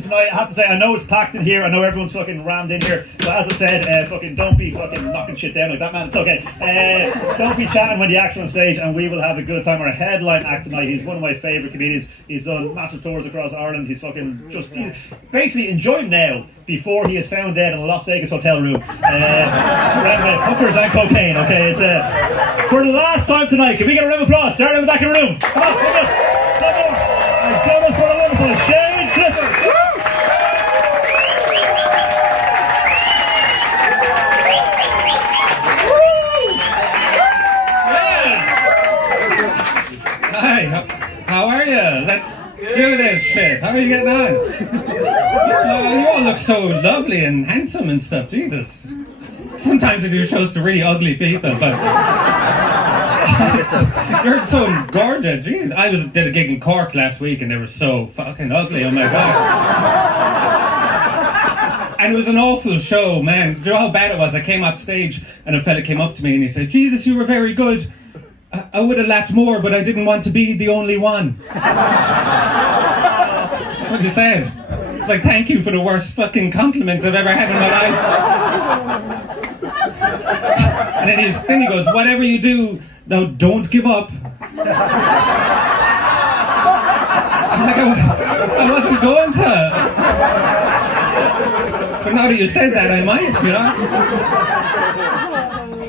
Tonight, I have to say, I know it's packed in here. I know everyone's fucking rammed in here. But as I said, fucking don't be fucking knocking shit down like that, man. It's okay. Don't be chatting when the act's on stage, and we will have a good time. Our headline act tonight. He's one of my favourite comedians. He's done massive tours across Ireland. He's basically enjoy him now before he is found dead in a Las Vegas hotel room, surrounded by hookers and cocaine. Okay, it's for the last time tonight. Can we get a round of applause? Start in the back of the room. Come on, come on. And come on for the wonderful Shane Clifford. Hi, how are you? Let's do this shit. How are you getting on? You all look so lovely and handsome and stuff. Jesus. Sometimes I do shows to really ugly people, but you're so gorgeous. Jeez. I did a gig in Cork last week and they were so fucking ugly. Oh my god. And it was an awful show, man. Do you know how bad it was? I came off stage and a fella came up to me and he said, "Jesus, you were very good. I would have laughed more, but I didn't want to be the only one." That's what he said. It's like, thank you for the worst fucking compliment I've ever had in my life. And then he goes, "Whatever you do, now don't give up." I was like, I wasn't going to. But now that you said that, I might, you know?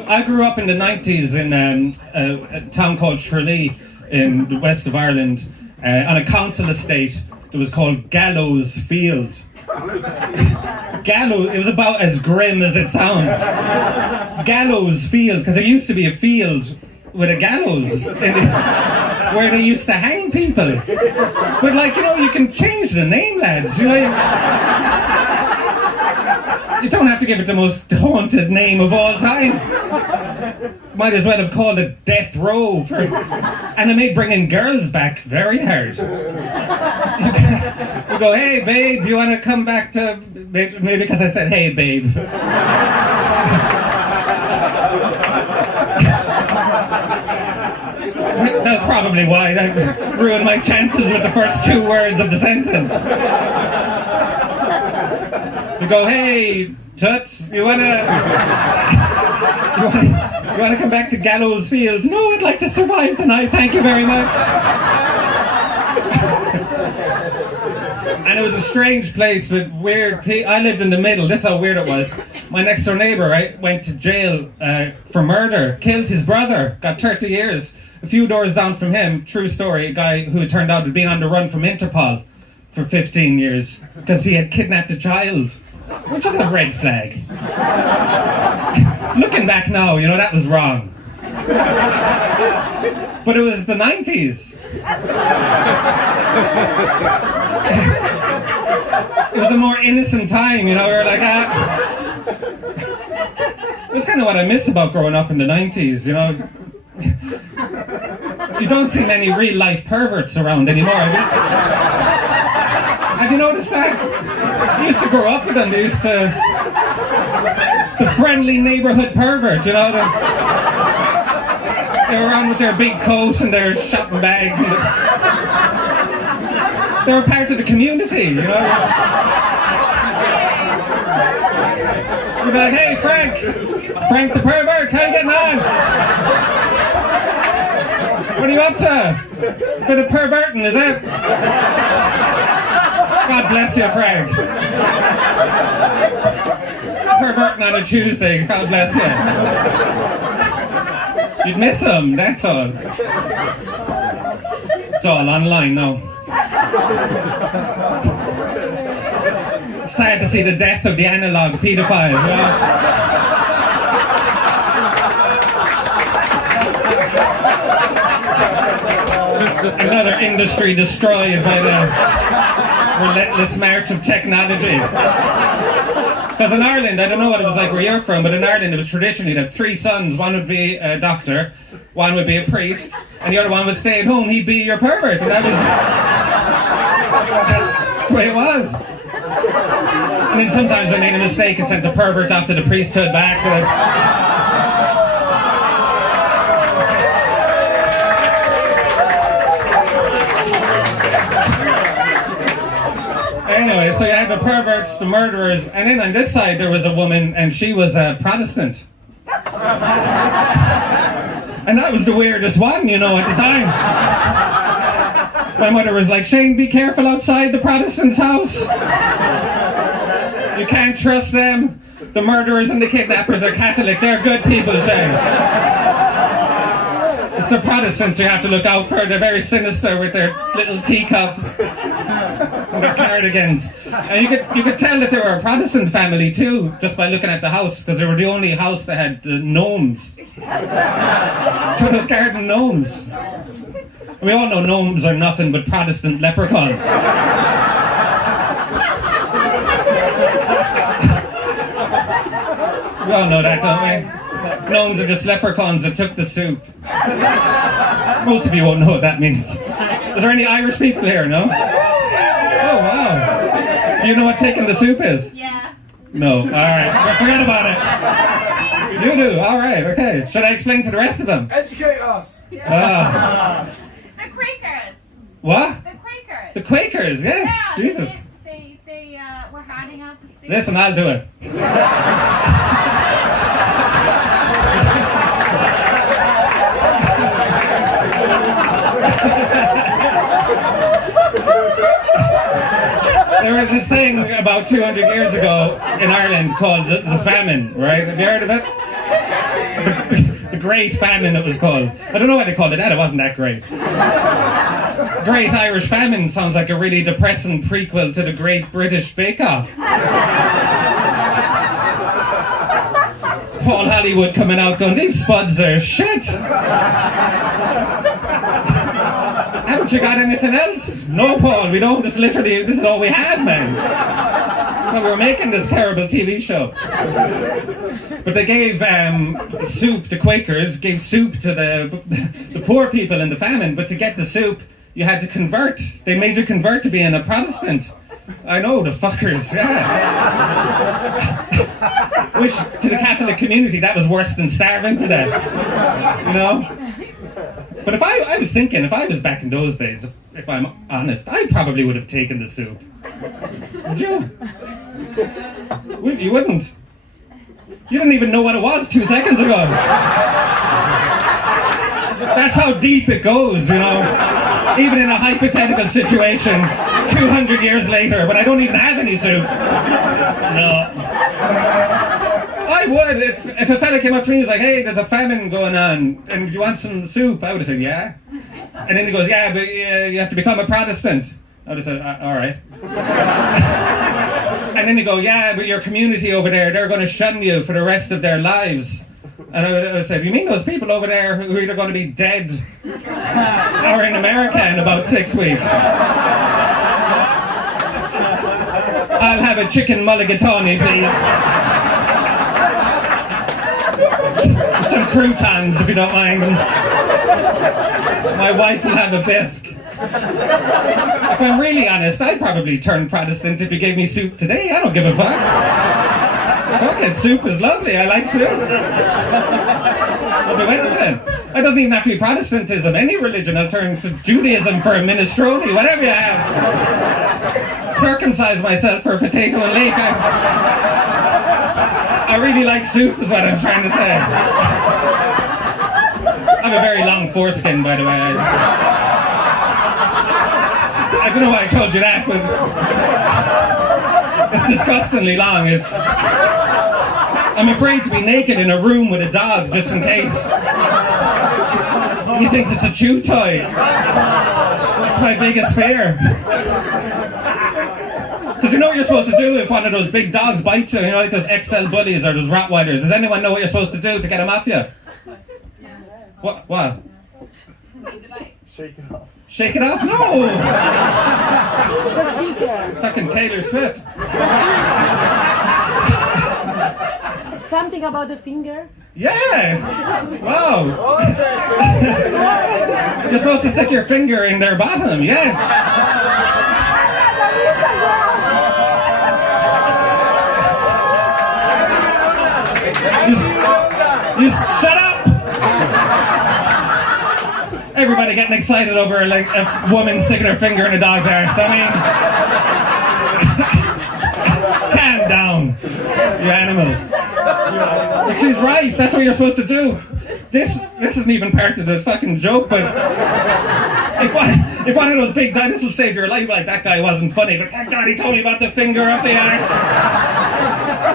I grew up in the 90s in a town called Tralee in the west of Ireland, on a council estate that was called Gallows Field. Gallows, it was about as grim as it sounds. Gallows Field, because there used to be a field with a gallows where they used to hang people. But like, you know, you can change the name, lads. You know, you don't have to give it the most haunted name of all time. Might as well have called it Death Row. And it made bringing girls back very hard. You go, "Hey babe, you want to come back to..." Maybe because I said, "Hey babe." That's probably why that ruined my chances with the first two words of the sentence. You go, "Hey, Toots, you wanna come back to Gallows Field?" "No, I'd like to survive the night, thank you very much." And it was a strange place with weird people. I lived in the middle. This is how weird it was. My next door neighbour, right, went to jail for murder, killed his brother, got 30 years. A few doors down from him, true story, a guy who turned out to have been on the run from Interpol for 15 years because he had kidnapped a child, which is a red flag. Looking back now, you know, that was wrong. But it was the 90s. It was a more innocent time, you know, we were like, It was kind of what I miss about growing up in the 90s, you know. You don't see many real life perverts around anymore. Have you noticed that? I used to grow up with them. They used to... The friendly neighbourhood pervert, you know. They were around with their big coats and their shopping bags. They were part of the community, you know. You'd be like, "Hey, Frank the pervert, how you getting on? What are you up to? Bit of perverting, is it? God bless you, Frank. Perverting on a Tuesday, God bless you. You'd miss him, that's all. It's all online now. Sad to see the death of the analog paedophile, you know? Another industry destroyed by the relentless march of technology. Because in Ireland, I don't know what it was like where you're from, but in Ireland it was traditionally that 3 sons, one would be a doctor, one would be a priest, and the other one would stay at home, he'd be your pervert, and that's the way it was. And then sometimes I made a mistake and sent the pervert off to the priesthood by accident. Anyway, so you had the perverts, the murderers, and then on this side there was a woman, and she was a Protestant. And that was the weirdest one, you know, at the time. My mother was like, Shane, be careful outside the Protestant's house. You can't trust them. The murderers and the kidnappers are Catholic. They're good people, Shane. It's the Protestants you have to look out for. They're very sinister with their little teacups and their cardigans. And you could tell that they were a Protestant family too, just by looking at the house, because they were the only house that had gnomes. Tutta's Garden gnomes. We all know gnomes are nothing but Protestant leprechauns. We all know that, don't we? Gnomes are just leprechauns that took the soup. Most of you won't know what that means. Is there any Irish people here, no? Oh, wow. Do you know what taking the soup is? Yeah. No. All right. Forget about it. You do? All right. Okay. Should I explain to the rest of them? Educate us. The Quakers. What? The Quakers. The Quakers, yes. Yeah, Jesus. They were handing out the soup. Listen, I'll do it. There was this thing about 200 years ago in Ireland called the famine, right? Have you heard of it? The Great Famine, it was called. I don't know why they called it that, it wasn't that great. Great Irish Famine sounds like a really depressing prequel to the Great British Bake Off. Paul Hollywood coming out going, these spuds are shit. Haven't you got anything else? No, Paul, we don't. This is all we had, man. So we were making this terrible TV show. But they gave soup, the Quakers gave soup to the poor people in the famine, but to get the soup, you had to convert. They made you convert to being a Protestant. I know, the fuckers, yeah. Which, to the Catholic community, that was worse than starving to death. You know? But if I was thinking, if I was back in those days, if I'm honest, I probably would have taken the soup. Would you? You wouldn't. You didn't even know what it was 2 seconds ago. That's how deep it goes, you know? Even in a hypothetical situation, 200 years later, when I don't even have any soup. No. I would, if a fella came up to me and was like, hey, there's a famine going on, and you want some soup? I would have said, yeah. And then he goes, yeah, but you have to become a Protestant. I would have said, all right. And then he go, yeah, but your community over there, they're going to shun you for the rest of their lives. And I would have said, you mean those people over there who are either going to be dead or in America in about 6 weeks? I'll have a chicken mulligatawny, please. Some croutons, if you don't mind. My wife will have a bisque. If I'm really honest, I'd probably turn Protestant if you gave me soup today. I don't give a fuck. Fuck it, soup is lovely. I like soup. I'll do anything. It doesn't even have to be Protestantism. Any religion. I'll turn to Judaism for a minestrone, whatever you have. Circumcise myself for a potato and leek. I really like soup, is what I'm trying to say. I have a very long foreskin, by the way. I don't know why I told you that, but it's disgustingly long. I'm afraid to be naked in a room with a dog, just in case. He thinks it's a chew toy. That's my biggest fear. Because you know what you're supposed to do if one of those big dogs bites you, you know, like those XL bullies or those Rottweilers. Does anyone know what you're supposed to do to get them off you? What? Shake it off. Shake it off? No! Fucking Taylor Swift. Something about the finger? Yeah! Wow! You're supposed to stick your finger in their bottom, yes! You shut up! Everybody getting excited over like a woman sticking her finger in a dog's arse. I You animals. But she's right, that's what you're supposed to do. This isn't even part of the fucking joke, but if one of those big guys will save your life, like that guy wasn't funny, but thank God he told me about the finger up the arse.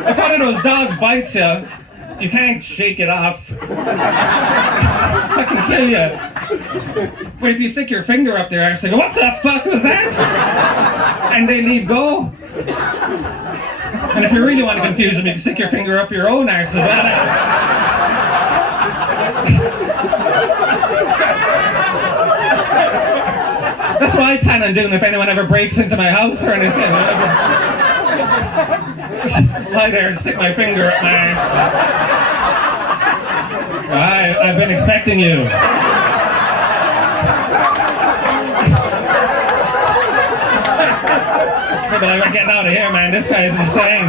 If one of those dogs bites you, you can't shake it off. I can kill you. But if you stick your finger up their arse, they go, what the fuck was that? And they leave go. And if you really want to confuse them, you can stick your finger up your own arse as well. That's what I plan on doing if anyone ever breaks into my house or anything. Just lie there and stick my finger up my arse. I've been expecting you. But I'm getting out of here, man. This guy is insane.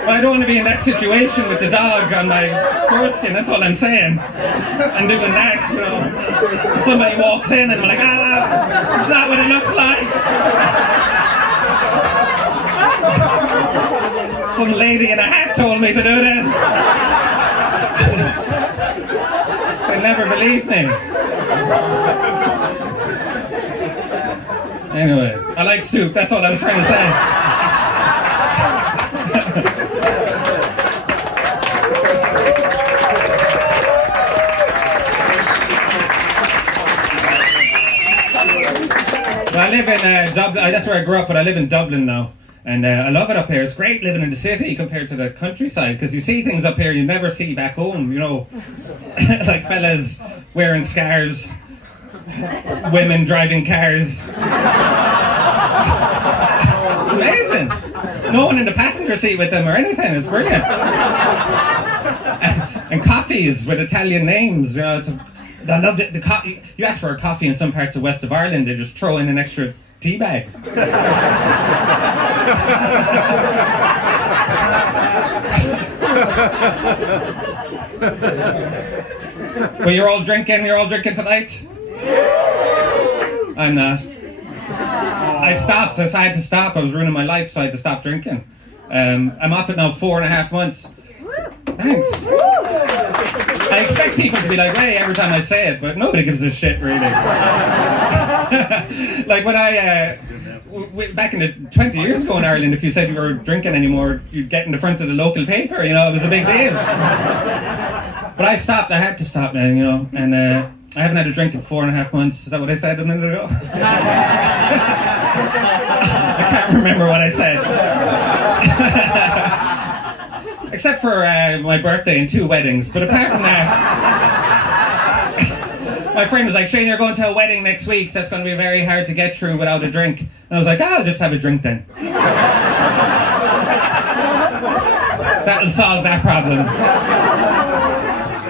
Well, I don't want to be in that situation with the dog on my foreskin, that's all I'm saying. I'm doing that, you know. Somebody walks in and I'm like, it's not what it looks like. Some lady in a hat told me to do this. They'll never believe me. Anyway, I like soup, that's all I was trying to say. I live in Dublin, that's where I grew up, but I live in Dublin now. And I love it up here. It's great living in the city compared to the countryside, because you see things up here you never see back home, you know. Like fellas wearing scarves, women driving cars. It's amazing. No one in the passenger seat with them or anything. It's brilliant. And coffees with Italian names, you know. I love the coffee. You ask for a coffee in some parts of west of Ireland, they just throw in an extra tea bag. Well, you're all drinking tonight? I'm not. I stopped. I had to stop. I was ruining my life, so I had to stop drinking. I'm off it now 4.5 months. Thanks. I expect people to be like, hey, every time I say it, but nobody gives a shit, really. Like when back in the 20 years ago in Ireland, if you said you were drinking anymore, you'd get in the front of the local paper, you know, it was a big deal. But I stopped, I had to stop now, you know, and I haven't had a drink in 4.5 months. Is that what I said a minute ago? I can't remember what I said. Except for my birthday and 2 weddings, but apart from that, my friend was like, Shane, you're going to a wedding next week, that's going to be very hard to get through without a drink. And I was like, I'll just have a drink then. That'll solve that problem.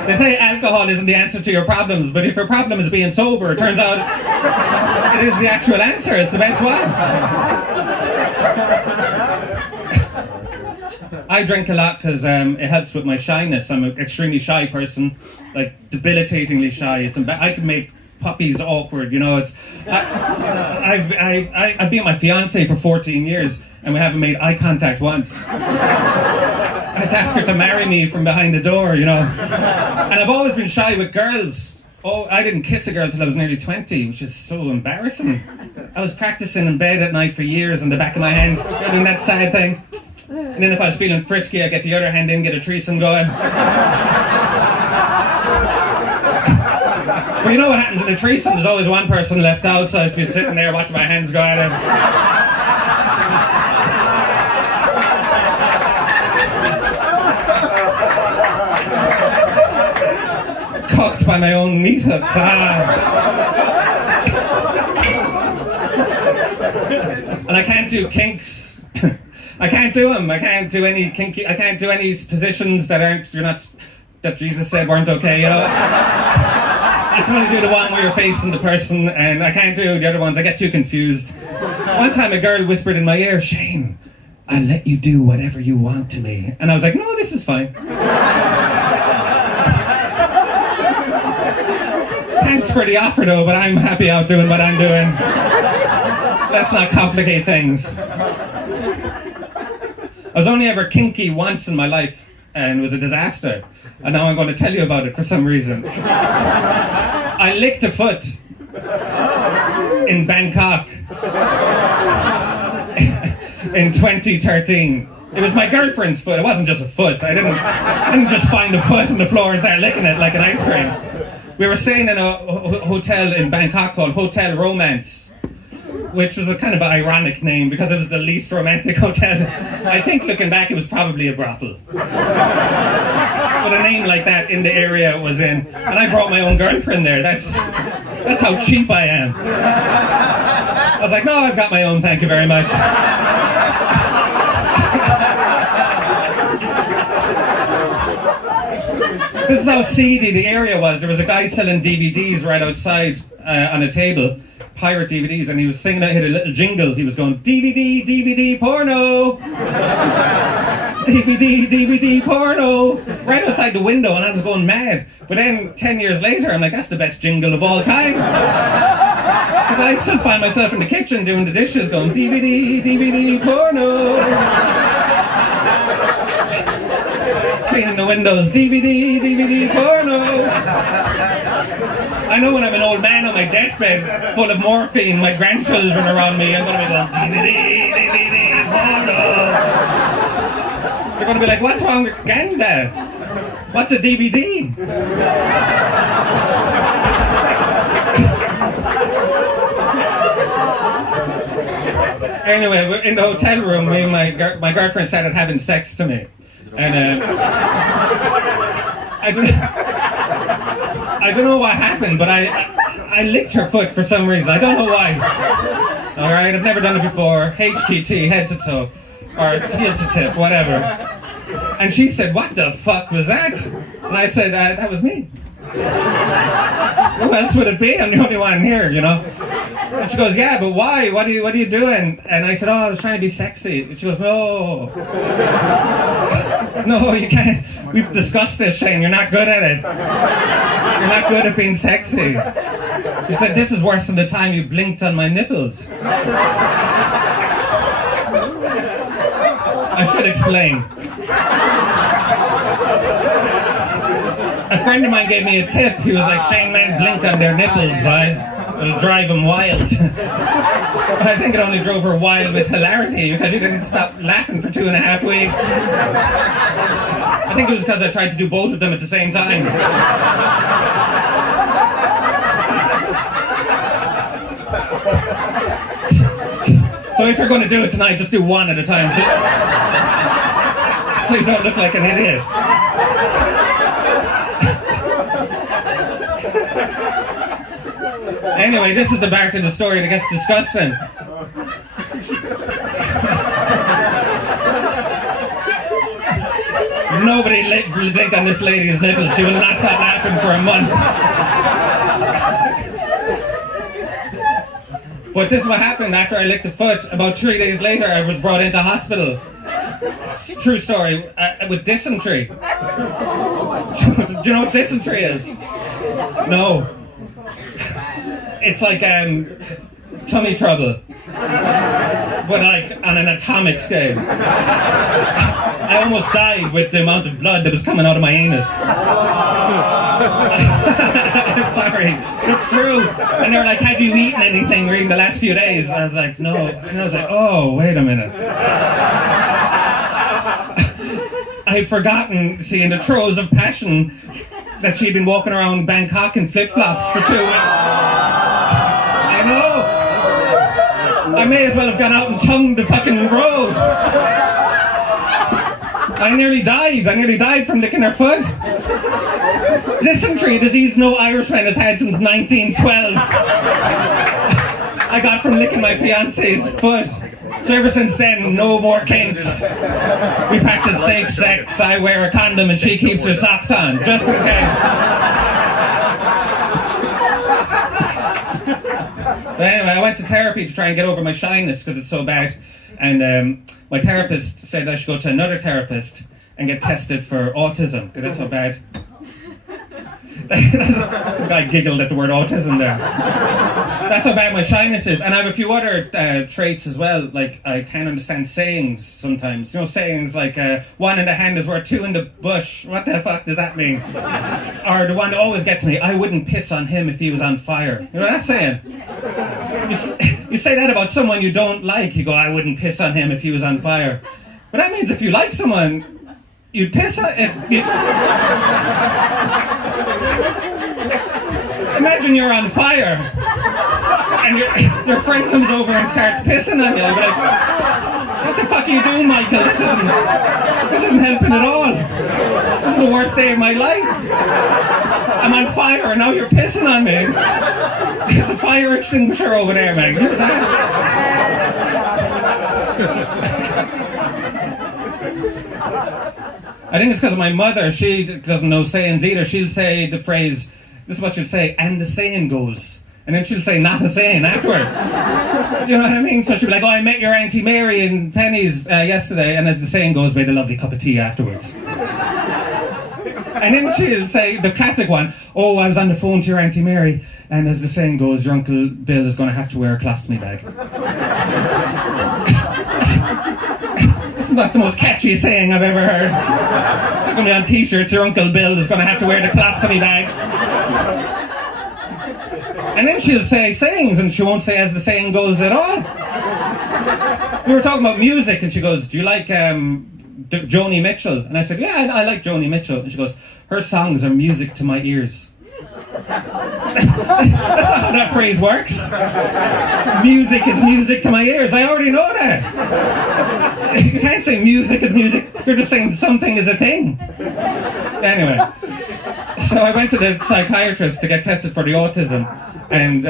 They say alcohol isn't the answer to your problems, but if your problem is being sober, it turns out it is the actual answer, it's the best one. I drink a lot because it helps with my shyness. I'm an extremely shy person, like debilitatingly shy. I can make puppies awkward, you know. I've been with my fiance for 14 years and we haven't made eye contact once. I had to ask her to marry me from behind the door, you know. And I've always been shy with girls. Oh, I didn't kiss a girl until I was nearly 20, which is so embarrassing. I was practicing in bed at night for years on the back of my hand, doing that sad thing. And then if I was feeling frisky, I'd get the other hand in, get a threesome going. Well, you know what happens in a threesome? There's always one person left out, so I just be sitting there watching my hands go at him. Cooked by my own meat hooks. And I can't do kinks. I can't do them. I can't do any kinky. I can't do any positions that Jesus said weren't okay, you know. I can only do the one where you're facing the person, and I can't do the other ones. I get too confused. One time a girl whispered in my ear, Shane, I'll let you do whatever you want to me. And I was like, no, this is fine. Thanks for the offer though, but I'm happy out doing what I'm doing. Let's not complicate things. I was only ever kinky once in my life, and it was a disaster. And now I'm going to tell you about it for some reason. I licked a foot in Bangkok in 2013. It was my girlfriend's foot. It wasn't just a foot. I didn't just find a foot on the floor and start licking it like an ice cream. We were staying in a hotel in Bangkok called Hotel Romance, which was a kind of an ironic name because it was the least romantic hotel. I think looking back, it was probably a brothel. But a name like that in the area was in. And I brought my own girlfriend there. That's how cheap I am. I was like, no, I've got my own, thank you very much. This is how seedy the area was. There was a guy selling DVDs right outside on a table, pirate DVDs, and he was singing out, hit a little jingle. He was going, DVD, DVD, porno. DVD, DVD, porno. Right outside the window, and I was going mad. But then 10 years later, I'm like, that's the best jingle of all time. Because I still find myself in the kitchen doing the dishes going, DVD, DVD, porno. Cleaning the windows, DVD, DVD, porno. I know when I'm an old man on my deathbed, full of morphine, my grandchildren around me, I'm going to be going, DVD, DVD, porno. They're going to be like, what's wrong with Ganda? What's a DVD? Anyway, we're in the hotel room, me and my girlfriend started having sex to me. And I don't know what happened, but I licked her foot for some reason. I don't know why. All right, I've never done it before. HTT, head to toe, or heel to tip, whatever. And she said, "What the fuck was that?" And I said, "That was me." Who else would it be? I'm the only one here, you know. And she goes, "Yeah, but why? What are you doing?" And I said, "Oh, I was trying to be sexy." And she goes, "No, no, you can't. We've discussed this, Shane. You're not good at it. You're not good at being sexy." She said, "This is worse than the time you blinked on my nipples." I should explain. A friend of mine gave me a tip. He was like, "Shane, men blink on their nipples, right? It'll drive them wild." But I think it only drove her wild with hilarity because she didn't stop laughing for 2.5 weeks. I think it was because I tried to do both of them at the same time. So if you're going to do it tonight, just do one at a time so you don't look like an idiot. Anyway, this is the part of the story that gets disgusting. Nobody licked on this lady's nipples. She will not stop laughing for a month. But this is what happened after I licked the foot. About 3 days later, I was brought into hospital. True story, with dysentery. Do you know what dysentery is? No. It's like tummy trouble, but like on an atomic scale. I almost died with the amount of blood that was coming out of my anus. Sorry, but it's true. And they were like, "Have you eaten anything in the last few days?" And I was like, "No." And I was like, "Oh, wait a minute." I had forgotten, see, in the throes of passion, that she'd been walking around Bangkok in flip-flops for 2 weeks. I know. I may as well have gone out and tongued the fucking road. I nearly died from licking her foot. Dysentery, a disease no Irishman has had since 1912. I got from licking my fiance's foot. So ever since then, no more kinks. We practice safe sex. I wear a condom and she keeps her socks on, just in case. But anyway, I went to therapy to try and get over my shyness because it's so bad. And my therapist said I should go to another therapist and get tested for autism because that's so bad. The guy giggled at the word autism there. That's how bad my shyness is. And I have a few other traits as well. Like, I can't understand sayings sometimes. You know, sayings like, one in the hand is worth two in the bush. What the fuck does that mean? Or the one that always gets me, I wouldn't piss on him if he was on fire. You know what I'm saying? You say that about someone you don't like. You go, I wouldn't piss on him if he was on fire. But that means if you like someone, you'd piss on... Imagine you're on fire and your friend comes over and starts pissing on you. You'll be like, what the fuck are you doing, Michael? This isn't helping at all. This is the worst day of my life. I'm on fire and now you're pissing on me. There's a fire extinguisher over there, man. Use that. I think it's because of my mother. She doesn't know sayings either. She'll say the phrase, this is what she'll say, and the saying goes. And then she'll say, not a saying afterward. You know what I mean? So she'll be like, oh, I met your Auntie Mary in Penny's yesterday, and as the saying goes, we had a lovely cup of tea afterwards. And then she'll say, the classic one, oh, I was on the phone to your Auntie Mary, and as the saying goes, your Uncle Bill is going to have to wear a colostomy bag. This is not the most catchy saying I've ever heard. It's going to be on t-shirts, your Uncle Bill is going to have to wear the colostomy bag. And then she'll say sayings, and she won't say as the saying goes at all. We were talking about music, and she goes, do you like Joni Mitchell? And I said, yeah, I like Joni Mitchell. And she goes, her songs are music to my ears. That's not how that phrase works. Music is music to my ears. I already know that. You can't say music is music. You're just saying something is a thing. Anyway, so I went to the psychiatrist to get tested for the autism, and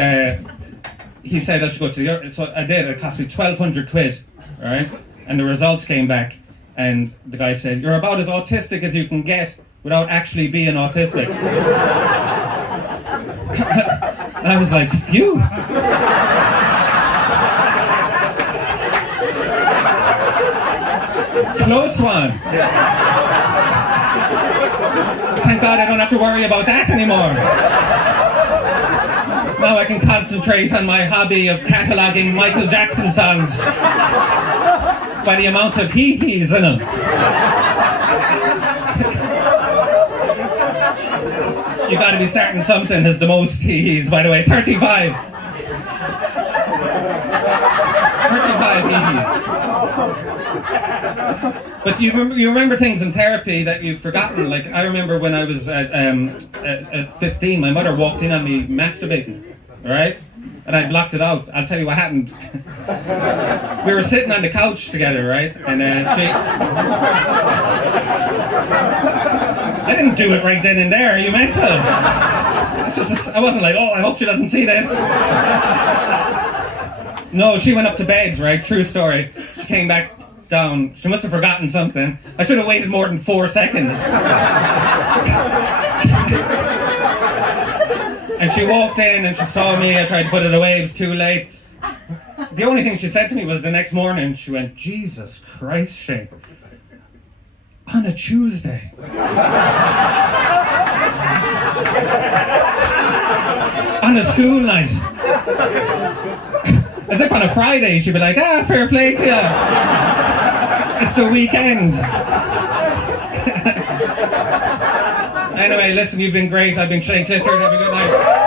he said I should go to the... So I did. It cost me 1,200 quid, right? And the results came back, and the guy said, you're about as autistic as you can get without actually being autistic. And I was like, phew. Close one. Thank God I don't have to worry about that anymore. Now I can concentrate on my hobby of cataloguing Michael Jackson songs by the amount of hee-hees in them. You gotta be certain something has the most hee-hees, by the way. 35. 35 hee-hees. But you remember things in therapy that you've forgotten. Like, I remember when I was at 15, my mother walked in on me masturbating, right? And I blocked it out. I'll tell you what happened. We were sitting on the couch together, right? And I didn't do it right then and there. Are you mental? I wasn't like, oh, I hope she doesn't see this. No, she went up to bed, right? True story. She came back down. She must have forgotten something. I should have waited more than 4 seconds. And she walked in and she saw me. I tried to put it away. It was too late. The only thing she said to me was the next morning, she went, Jesus Christ, Shane. On a Tuesday. On a school night. As if on a Friday she'd be like, fair play to you. It's the weekend. Anyway, listen, you've been great. I've been Shane Clifford. Have a good night.